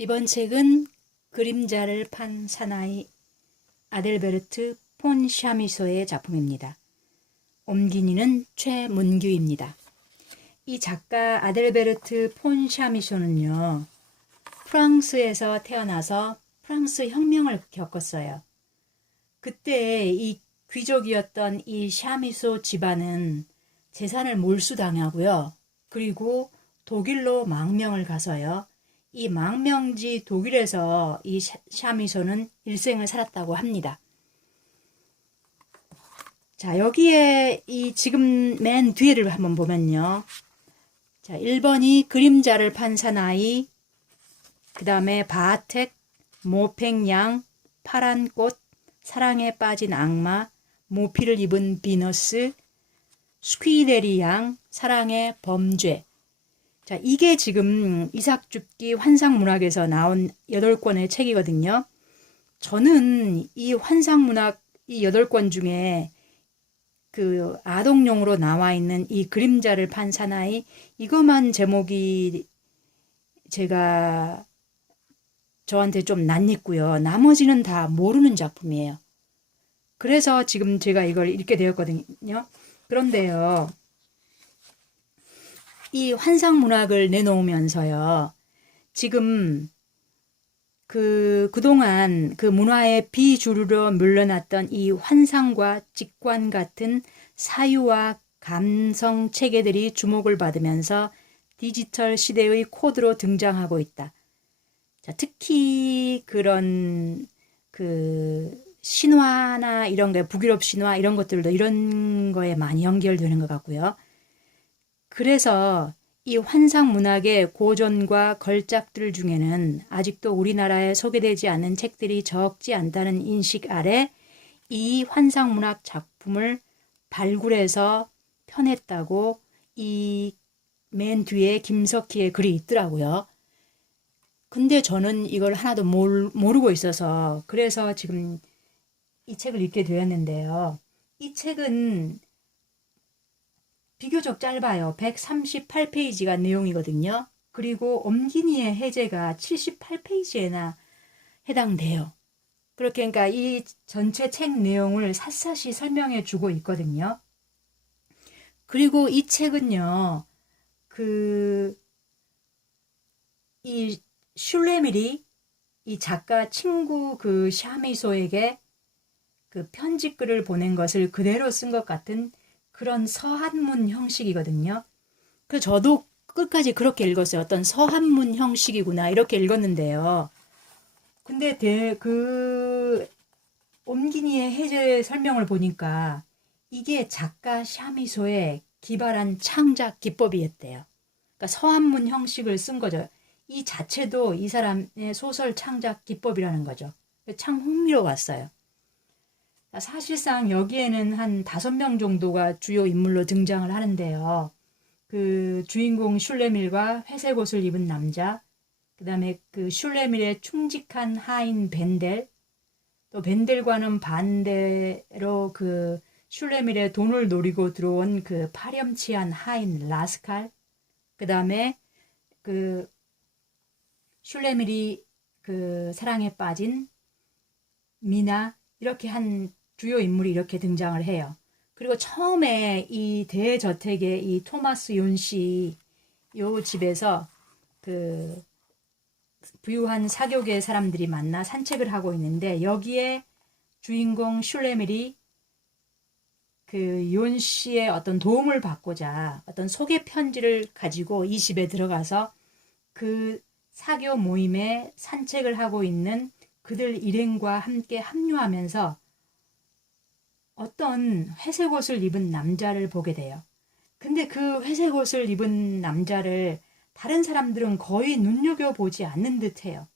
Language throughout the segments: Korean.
이번 책은 그림자를 판 사나이 아델베르트 폰 샤미소의 작품입니다. 옮긴이는 최문규입니다. 이 작가 아델베르트 폰 샤미소는요, 프랑스에서 태어나서 프랑스 혁명을 겪었어요. 그때 이 귀족이었던 이 샤미소 집안은 재산을 몰수당하고요. 그리고 독일로 망명을 가서요. 이 망명지 독일에서 이 샤미소는 일생을 살았다고 합니다. 자, 여기에 이 지금 맨 뒤를 한번 보면요. 자, 1번이 그림자를 판 사나이, 그 다음에 바텍, 모팽양, 파란 꽃, 사랑에 빠진 악마, 모피를 입은 비너스, 스퀴데리 양, 사랑의 범죄. 자, 이게 지금 이삭줍기 환상문학에서 나온 8권의 책이거든요. 저는 이 환상문학 이 8권 중에 그 아동용으로 나와 있는 이 그림자를 판 사나이, 이것만 제목이 제가 저한테 좀 낯익고요. 나머지는 다 모르는 작품이에요. 그래서 지금 제가 이걸 읽게 되었거든요. 그런데요, 이 환상문학을 내놓으면서요, 지금 그동안 그 문화에 비주류로 물러났던 이 환상과 직관 같은 사유와 감성 체계들이 주목을 받으면서 디지털 시대의 코드로 등장하고 있다. 자, 특히 그런 신화나 이런 거, 북유럽 신화 이런 것들도 이런 거에 많이 연결되는 것 같고요. 그래서 이 환상 문학의 고전과 걸작들 중에는 아직도 우리나라에 소개되지 않은 책들이 적지 않다는 인식 아래 이 환상 문학 작품을 발굴해서 펴냈다고 이 맨 뒤에 김석희의 글이 있더라고요. 근데 저는 이걸 하나도 모르고 있어서 그래서 지금 이 책을 읽게 되었는데요. 이 책은 비교적 짧아요. 138페이지가 내용이거든요. 그리고 옮긴이의 해제가 78페이지에나 해당돼요. 그렇게 그러니까 이 전체 책 내용을 샅샅이 설명해 주고 있거든요. 그리고 이 책은요. 이 슐레밀이 이 작가 친구 그 샤미소에게 그 편지글을 보낸 것을 그대로 쓴 것 같은 그런 서한문 형식이거든요. 그래서 저도 끝까지 그렇게 읽었어요. 어떤 서한문 형식이구나 이렇게 읽었는데요. 근데 옴기니의 해제 설명을 보니까 이게 작가 샤미소의 기발한 창작 기법이었대요. 그러니까 서한문 형식을 쓴 거죠. 이 자체도 이 사람의 소설 창작 기법이라는 거죠. 참 흥미로웠어요. 사실상 여기에는 한 5명 정도가 주요 인물로 등장을 하는데요. 그 주인공 슐레밀과 회색 옷을 입은 남자, 그 다음에 그 슐레밀의 충직한 하인 벤델, 또 벤델과는 반대로 그 슐레밀의 돈을 노리고 들어온 그 파렴치한 하인 라스칼, 그 다음에 그 슐레밀이 그 사랑에 빠진 미나, 이렇게 한 주요 인물이 이렇게 등장을 해요. 그리고 처음에 이 대저택의 이 토마스 윤씨 요 집에서 그 부유한 사교계 사람들이 만나 산책을 하고 있는데 여기에 주인공 슐레밀이 그 윤씨의 어떤 도움을 받고자 어떤 소개 편지를 가지고 이 집에 들어가서 그 사교 모임에 산책을 하고 있는 그들 일행과 함께 합류하면서 어떤 회색 옷을 입은 남자를 보게 돼요. 근데 그 회색 옷을 입은 남자를 다른 사람들은 거의 눈여겨보지 않는 듯해요.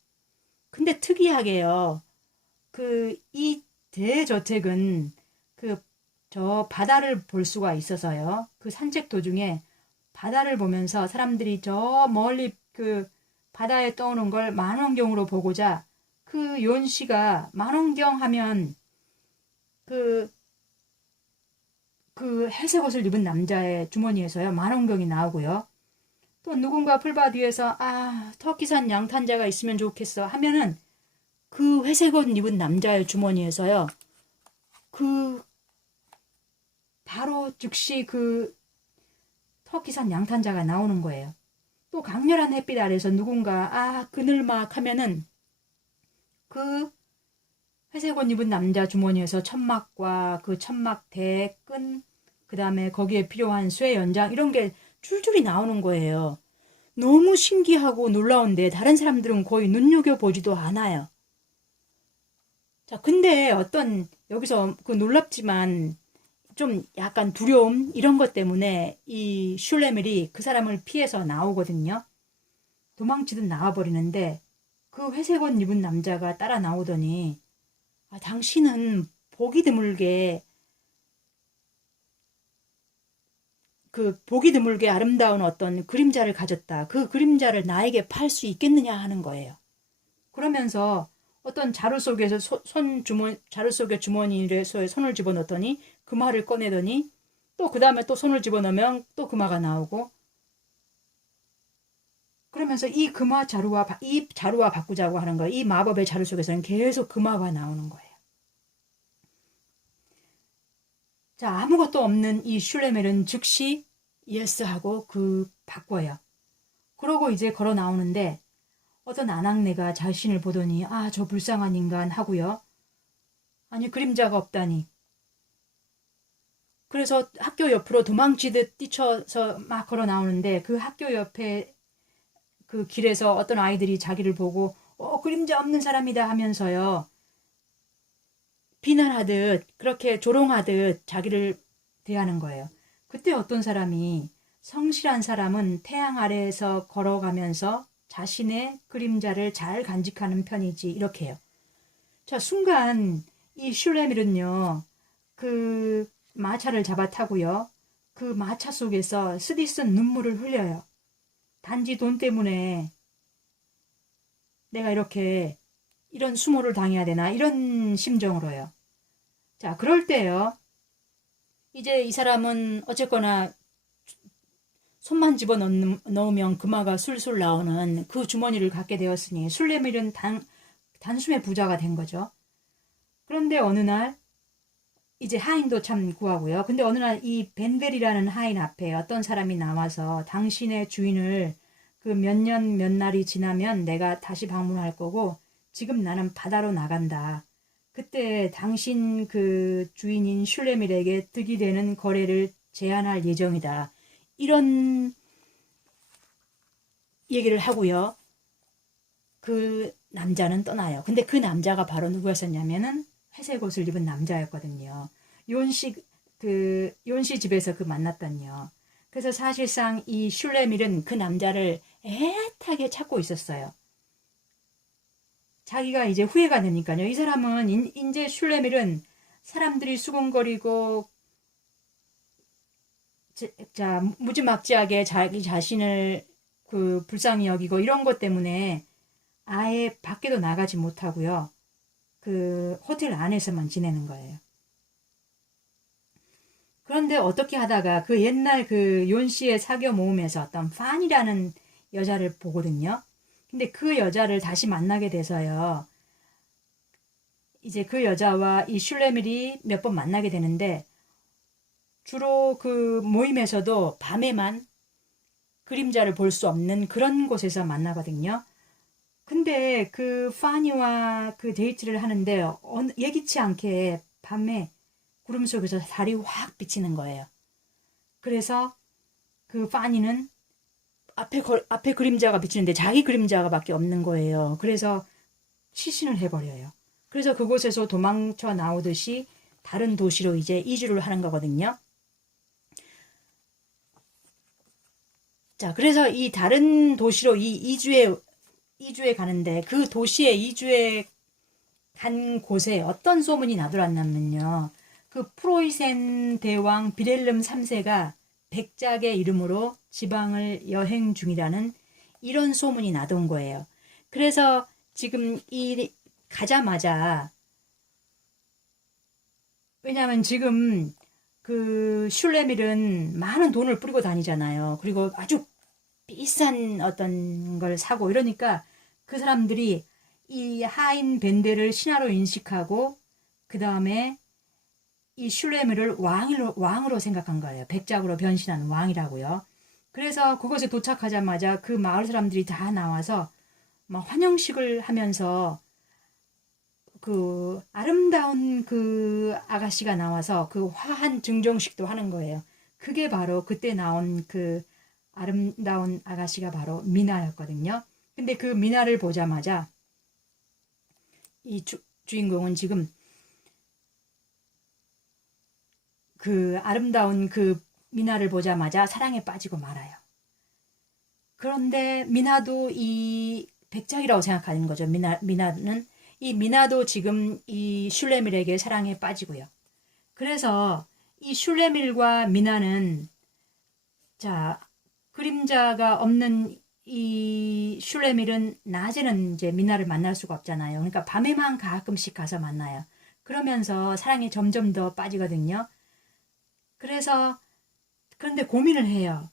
근데 특이하게요. 이 대저택은 저 바다를 볼 수가 있어서요. 그 산책 도중에 바다를 보면서 사람들이 저 멀리 그 바다에 떠오는 걸 만원경으로 보고자 그 윤씨가 만원경 하면 그 회색 옷을 입은 남자의 주머니에서요 만원경이 나오고요. 또 누군가 풀밭 위에서 터키산 양탄자가 있으면 좋겠어 하면은 그 회색 옷 입은 남자의 주머니에서요. 그 바로 즉시 그 터키산 양탄자가 나오는 거예요. 또 강렬한 햇빛 아래서 누군가 그늘막 하면은 그 회색 옷 입은 남자 주머니에서 천막과 그 천막 대끈 그 다음에 거기에 필요한 쇠 연장 이런 게 줄줄이 나오는 거예요. 너무 신기하고 놀라운데 다른 사람들은 거의 눈여겨보지도 않아요. 자, 근데 여기서 그 놀랍지만 좀 약간 두려움 이런 것 때문에 이 슐레멜이 그 사람을 피해서 나오거든요. 도망치듯 나와버리는데 그 회색 옷 입은 남자가 따라 나오더니 당신은 보기 드물게 보기 드물게 아름다운 어떤 그림자를 가졌다. 그 그림자를 나에게 팔 수 있겠느냐 하는 거예요. 그러면서 어떤 자루 속에서 자루 속에 주머니에서 손을 집어넣더니 금화를 꺼내더니 또 그 다음에 또 손을 집어넣으면 또 금화가 나오고 그러면서 이 자루와 바꾸자고 하는 거예요. 이 마법의 자루 속에서는 계속 금화가 나오는 거예요. 자, 아무것도 없는 이 슐레멜은 즉시 예스하고 바꿔요. 그러고 이제 걸어 나오는데 어떤 아낙네가 자신을 보더니 저 불쌍한 인간 하고요. 아니 그림자가 없다니. 그래서 학교 옆으로 도망치듯 뛰쳐서 막 걸어 나오는데 그 학교 옆에 그 길에서 어떤 아이들이 자기를 보고 그림자 없는 사람이다 하면서요. 비난하듯 그렇게 조롱하듯 자기를 대하는 거예요. 그때 어떤 사람이 성실한 사람은 태양 아래에서 걸어가면서 자신의 그림자를 잘 간직하는 편이지 이렇게 해요. 자, 순간 이 슐레밀은요. 그 마차를 잡아 타고요. 그 마차 속에서 쓰디쓴 눈물을 흘려요. 단지 돈 때문에 내가 이런 수모를 당해야 되나 이런 심정으로요. 자, 그럴 때요. 이제 이 사람은 어쨌거나 손만 집어넣으면 금화가 술술 나오는 그 주머니를 갖게 되었으니 슐레밀은 단숨에 부자가 된 거죠. 그런데 어느 날 이제 하인도 참 구하고요. 근데 어느 날 이 벤벨이라는 하인 앞에 어떤 사람이 나와서 당신의 주인을 그 몇 년 몇 날이 지나면 내가 다시 방문할 거고 지금 나는 바다로 나간다. 그때 당신 그 주인인 슐레밀에게 득이 되는 거래를 제한할 예정이다. 이런 얘기를 하고요. 그 남자는 떠나요. 근데 그 남자가 바로 누구였었냐면은 회색 옷을 입은 남자였거든요. 요시 집에서 만났던요. 그래서 사실상 이 슐레밀은 그 남자를 애타게 찾고 있었어요. 자기가 이제 후회가 되니까요. 이 사람은 이제 슐레밀은 사람들이 수군거리고 무지막지하게 자기 자신을 불쌍히 여기고 이런 것 때문에 아예 밖에도 나가지 못하고요. 그 호텔 안에서만 지내는 거예요. 그런데 어떻게 하다가 그 옛날 그 윤씨의 사교 모임에서 어떤 판이라는 여자를 보거든요. 근데 그 여자를 다시 만나게 돼서요. 이제 그 여자와 이 슐레밀이 몇 번 만나게 되는데 주로 그 모임에서도 밤에만 그림자를 볼 수 없는 그런 곳에서 만나거든요. 근데 그 파니와 그 데이트를 하는데 예기치 않게 밤에 구름 속에서 달이 확 비치는 거예요. 그래서 그 파니는 앞에 그림자가 비치는데 자기 그림자가 밖에 없는 거예요. 그래서 시신을 해버려요. 그래서 그곳에서 도망쳐 나오듯이 다른 도시로 이제 이주를 하는 거거든요. 자, 그래서 이 다른 도시로 이주에 가는데 그 도시에 이주에 간 곳에 어떤 소문이 나돌았냐면요. 그 프로이센 대왕 비렐름 3세가 백작의 이름으로 지방을 여행 중이라는 이런 소문이 나돈 거예요. 그래서 지금 가자마자 왜냐하면 지금 그 슐레밀은 많은 돈을 뿌리고 다니잖아요. 그리고 아주 비싼 어떤 걸 사고 이러니까 그 사람들이 이 하인 벤데를 신하로 인식하고 그 다음에 이 슐레미를 왕으로 생각한 거예요. 백작으로 변신한 왕이라고요. 그래서 그곳에 도착하자마자 그 마을 사람들이 다 나와서 막 환영식을 하면서 그 아름다운 그 아가씨가 나와서 그 화한 증정식도 하는 거예요. 그게 바로 그때 나온 그 아름다운 아가씨가 바로 미나였거든요. 근데 그 미나를 보자마자 이 주인공은 지금 그 아름다운 그 미나를 보자마자 사랑에 빠지고 말아요. 그런데 미나도 이 백작이라고 생각하는 거죠. 미나는 이 미나도 지금 이 슐레밀에게 사랑에 빠지고요. 그래서 이 슐레밀과 미나는 자 그림자가 없는 이 슐레밀은 낮에는 이제 미나를 만날 수가 없잖아요. 그러니까 밤에만 가끔씩 가서 만나요. 그러면서 사랑이 점점 더 빠지거든요. 그래서 그런데 고민을 해요.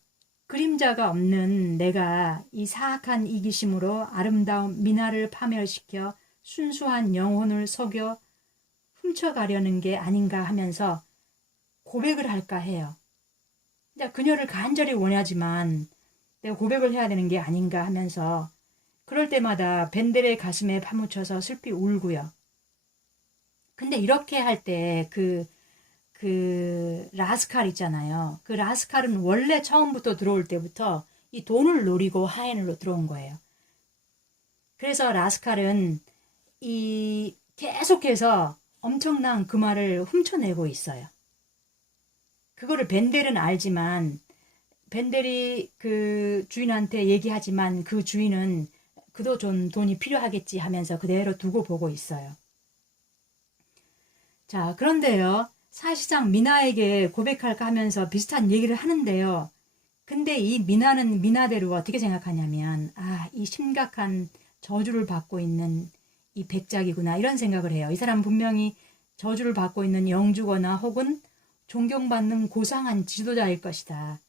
그림자가 없는 내가 이 사악한 이기심으로 아름다운 미나를 파멸시켜 순수한 영혼을 속여 훔쳐가려는 게 아닌가 하면서 고백을 할까 해요. 그녀를 간절히 원하지만 내가 고백을 해야 되는 게 아닌가 하면서 그럴 때마다 벤델의 가슴에 파묻혀서 슬피 울고요. 근데 이렇게 할 때 그 라스칼 있잖아요. 그 라스칼은 원래 처음부터 들어올 때부터 이 돈을 노리고 하인으로 들어온 거예요. 그래서 라스칼은 이 계속해서 엄청난 그 말을 훔쳐내고 있어요. 그거를 벤델은 알지만 벤델이 그 주인한테 얘기하지만 그 주인은 그도 좀 돈이 필요하겠지 하면서 그대로 두고 보고 있어요. 자, 그런데요. 사실상 미나에게 고백할까 하면서 비슷한 얘기를 하는데요. 근데 이 미나는 미나대로 어떻게 생각하냐면 이 심각한 저주를 받고 있는 이 백작이구나 이런 생각을 해요. 이 사람 분명히 저주를 받고 있는 영주거나 혹은 존경받는 고상한 지도자일 것이다.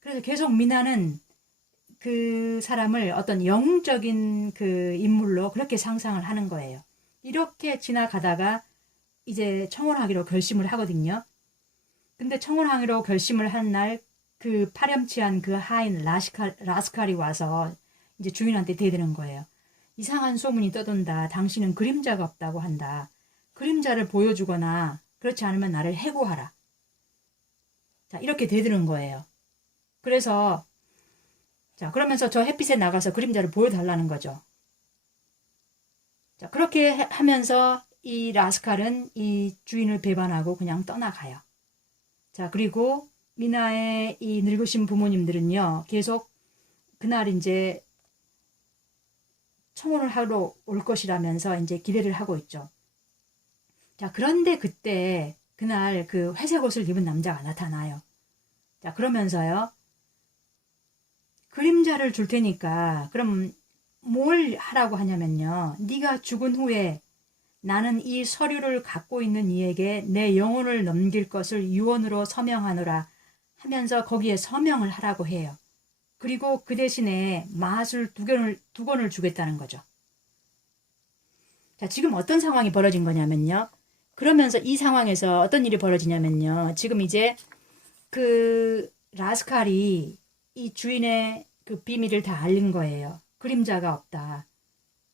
그래서 계속 미나는 그 사람을 어떤 영웅적인 그 인물로 그렇게 상상을 하는 거예요. 이렇게 지나가다가 이제 청혼하기로 결심을 하거든요. 근데 청혼하기로 결심을 한 날 그 파렴치한 그 하인 라스칼이 와서 이제 주인한테 대드는 거예요. 이상한 소문이 떠돈다. 당신은 그림자가 없다고 한다. 그림자를 보여주거나 그렇지 않으면 나를 해고하라. 자, 이렇게 대드는 거예요. 그래서 자, 그러면서 저 햇빛에 나가서 그림자를 보여달라는 거죠. 자, 그렇게 하면서 이 라스칼은 이 주인을 배반하고 그냥 떠나가요. 자, 그리고 미나의 이 늙으신 부모님들은요, 계속 그날 이제 청혼을 하러 올 것이라면서 이제 기대를 하고 있죠. 자, 그런데 그때 그날 그 회색 옷을 입은 남자가 나타나요. 자, 그러면서요, 그림자를 줄 테니까 그럼 뭘 하라고 하냐면요, 네가 죽은 후에 나는 이 서류를 갖고 있는 이에게 내 영혼을 넘길 것을 유언으로 서명하노라 하면서 거기에 서명을 하라고 해요. 그리고 그 대신에 마술 두 권을 주겠다는 거죠. 자, 지금 어떤 상황이 벌어진 거냐면요. 그러면서 이 상황에서 어떤 일이 벌어지냐면요. 지금 이제 그 라스칼이 이 주인의 그 비밀을 다 알린 거예요. 그림자가 없다.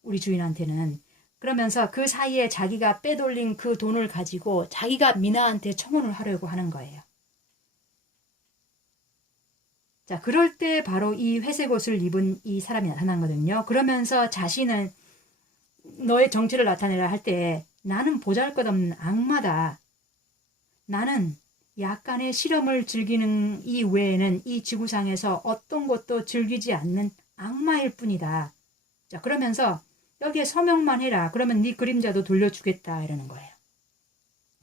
우리 주인한테는. 그러면서 그 사이에 자기가 빼돌린 그 돈을 가지고 자기가 미나한테 청혼을 하려고 하는 거예요. 자, 그럴 때 바로 이 회색 옷을 입은 이 사람이 나타난 거거든요. 그러면서 자신은 너의 정체를 나타내라 할 때 나는 보잘것없는 악마다. 나는 약간의 실험을 즐기는 이 외에는 이 지구상에서 어떤 것도 즐기지 않는 악마일 뿐이다. 자, 그러면서 여기에 서명만 해라. 그러면 네 그림자도 돌려주겠다. 이러는 거예요.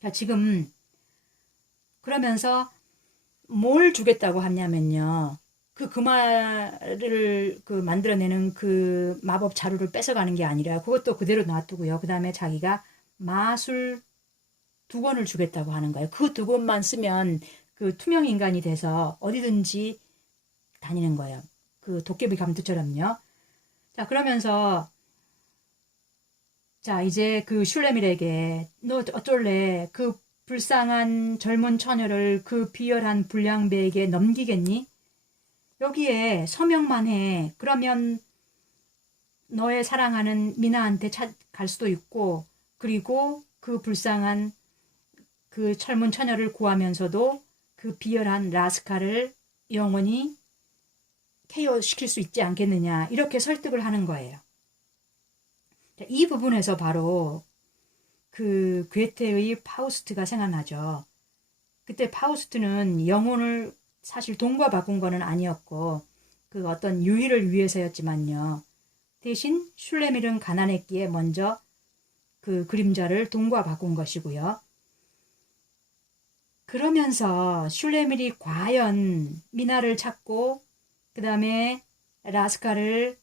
자, 지금 그러면서 뭘 주겠다고 하냐면요. 그 말을 그 만들어내는 그 마법 자루를 뺏어가는 게 아니라 그것도 그대로 놔두고요. 그 다음에 자기가 마술 두 권을 주겠다고 하는 거예요. 그 두 권만 쓰면 그 투명 인간이 돼서 어디든지 다니는 거예요. 그 도깨비 감투처럼요. 자, 그러면서 자, 이제 그 슐레밀에게 너 어쩔래? 그 불쌍한 젊은 처녀를 그 비열한 불량배에게 넘기겠니? 여기에 서명만 해. 그러면 너의 사랑하는 미나한테 갈 수도 있고, 그리고 그 불쌍한 그 젊은 처녀를 구하면서도 그 비열한 라스카를 영원히 KO 시킬 수 있지 않겠느냐. 이렇게 설득을 하는 거예요. 이 부분에서 바로 그 괴테의 파우스트가 생각나죠. 그때 파우스트는 영혼을 사실 돈과 바꾼 거는 아니었고 그 어떤 유희를 위해서였지만요. 대신 슐레밀은 가난했기에 먼저 그 그림자를 돈과 바꾼 것이고요. 그러면서 슐레밀이 과연 미나를 찾고 그 다음에 라스카를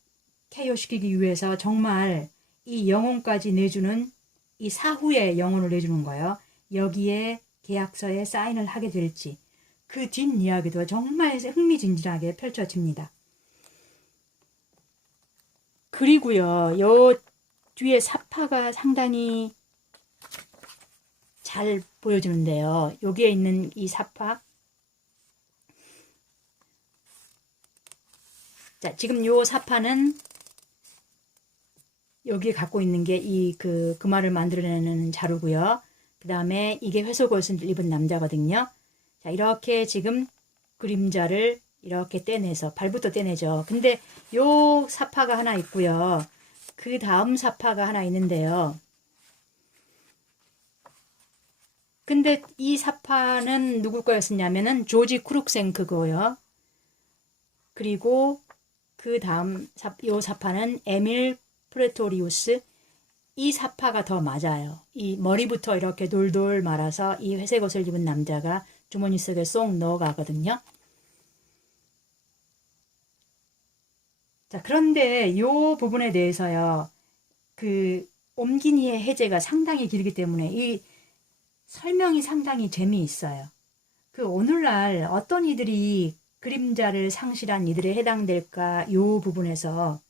KO시키기 위해서 정말 이 영혼까지 내주는 이 사후의 영혼을 내주는 거예요. 여기에 계약서에 사인을 하게 될지 그 뒷이야기도 정말 흥미진진하게 펼쳐집니다. 그리고요, 요 뒤에 사파가 상당히 잘 보여주는데요. 여기에 있는 이 사파. 자, 지금 요 사파는 여기 갖고 있는 게 이 그 말을 만들어내는 자루고요. 그 다음에 이게 회색옷을 입은 남자거든요. 자, 이렇게 지금 그림자를 이렇게 떼내서 발부터 떼내죠. 근데 요 사파가 하나 있고요. 그 다음 사파가 하나 있는데요. 근데 이 사파는 누구 거였었냐면은 조지 크룩생크고요. 그리고 그 다음 요 사파는 에밀 프레토리우스. 이 사파가 더 맞아요. 이 머리부터 이렇게 돌돌 말아서 이 회색 옷을 입은 남자가 주머니 속에 쏙 넣어가거든요. 자, 그런데 이 부분에 대해서요. 그 옴기니의 해제가 상당히 길기 때문에 이 설명이 상당히 재미있어요. 그 오늘날 어떤 이들이 그림자를 상실한 이들에 해당될까 이 부분에서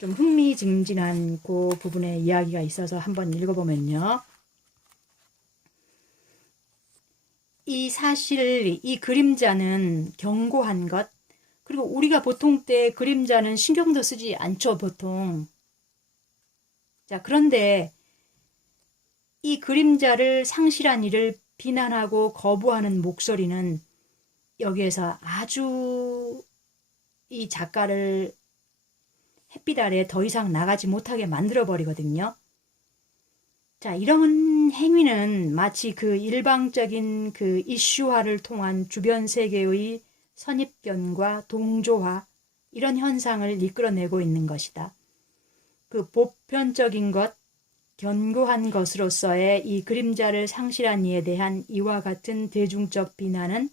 좀 흥미진진한 그 부분에 이야기가 있어서 한번 읽어보면요. 이 사실 이 그림자는 견고한 것, 그리고 우리가 보통 때 그림자는 신경도 쓰지 않죠, 보통. 자, 그런데 이 그림자를 상실한 이를 비난하고 거부하는 목소리는 여기에서 아주 이 작가를 햇빛 아래 더 이상 나가지 못하게 만들어버리거든요. 자, 이런 행위는 마치 그 일방적인 그 이슈화를 통한 주변 세계의 선입견과 동조화, 이런 현상을 이끌어내고 있는 것이다. 그 보편적인 것, 견고한 것으로서의 이 그림자를 상실한 이에 대한 이와 같은 대중적 비난은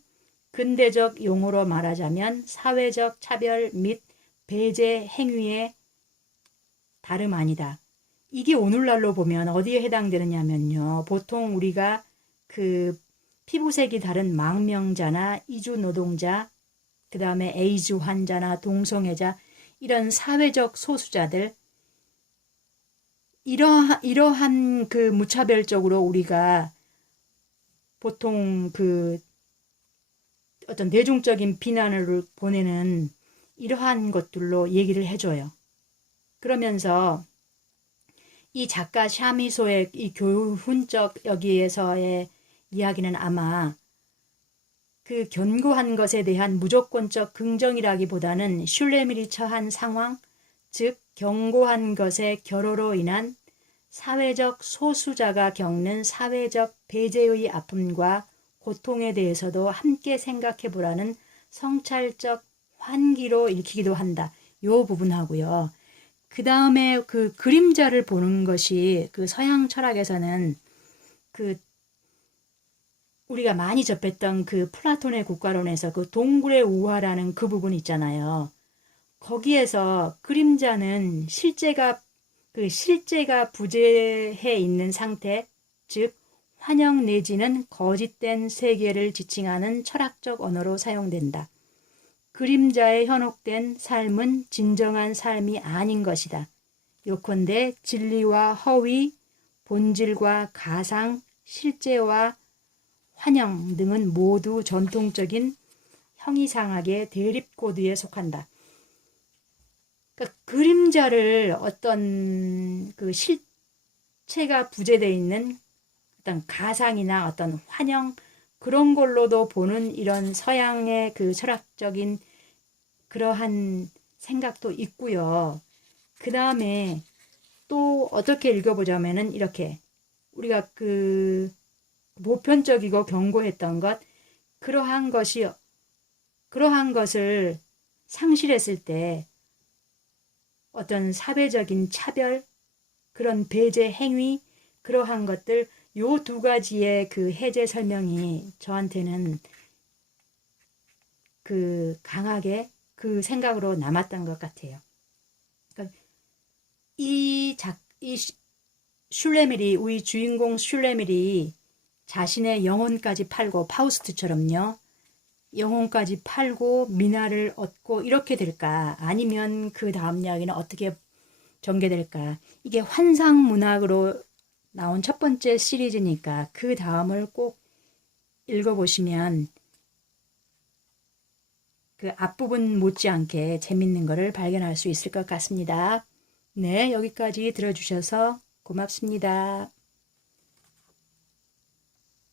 근대적 용어로 말하자면 사회적 차별 및 배제 행위의 다름 아니다. 이게 오늘날로 보면 어디에 해당되느냐면요. 보통 우리가 그 피부색이 다른 망명자나 이주 노동자, 그 다음에 에이즈 환자나 동성애자, 이런 사회적 소수자들, 이러한 그 무차별적으로 우리가 보통 그 어떤 대중적인 비난을 보내는 이러한 것들로 얘기를 해줘요. 그러면서 이 작가 샤미소의 이 교훈적 여기에서의 이야기는 아마 그 견고한 것에 대한 무조건적 긍정이라기보다는 슐레밀이 처한 상황, 즉 견고한 것의 결여로 인한 사회적 소수자가 겪는 사회적 배제의 아픔과 고통에 대해서도 함께 생각해 보라는 성찰적 환기로 읽히기도 한다. 요 부분하고요. 그 다음에 그 그림자를 보는 것이 그 서양 철학에서는 그 우리가 많이 접했던 그 플라톤의 국가론에서 그 동굴의 우화라는 그 부분 있잖아요. 거기에서 그림자는 실제가 부재해 있는 상태, 즉 환영 내지는 거짓된 세계를 지칭하는 철학적 언어로 사용된다. 그림자에 현혹된 삶은 진정한 삶이 아닌 것이다. 요컨대 진리와 허위, 본질과 가상, 실제와 환영 등은 모두 전통적인 형이상학의 대립코드에 속한다. 그러니까 그림자를 어떤 그 실체가 부재되어 있는 어떤 가상이나 어떤 환영 그런 걸로도 보는 이런 서양의 그 철학적인 그러한 생각도 있고요. 그 다음에 또 어떻게 읽어보자면은 이렇게 우리가 그 보편적이고 견고했던 것 그러한 것을 상실했을 때 어떤 사회적인 차별 그런 배제 행위 그러한 것들 요 두 가지의 그 해제 설명이 저한테는 그 강하게 그 생각으로 남았던 것 같아요. 그러니까 이 슐레밀이 우리 주인공 슐레밀이 자신의 영혼까지 팔고 파우스트처럼요. 영혼까지 팔고 미나를 얻고 이렇게 될까? 아니면 그 다음 이야기는 어떻게 전개될까? 이게 환상 문학으로 나온 첫 번째 시리즈니까 그 다음을 꼭 읽어보시면 그 앞부분 못지않게 재밌는 거를 발견할 수 있을 것 같습니다. 네, 여기까지 들어주셔서 고맙습니다.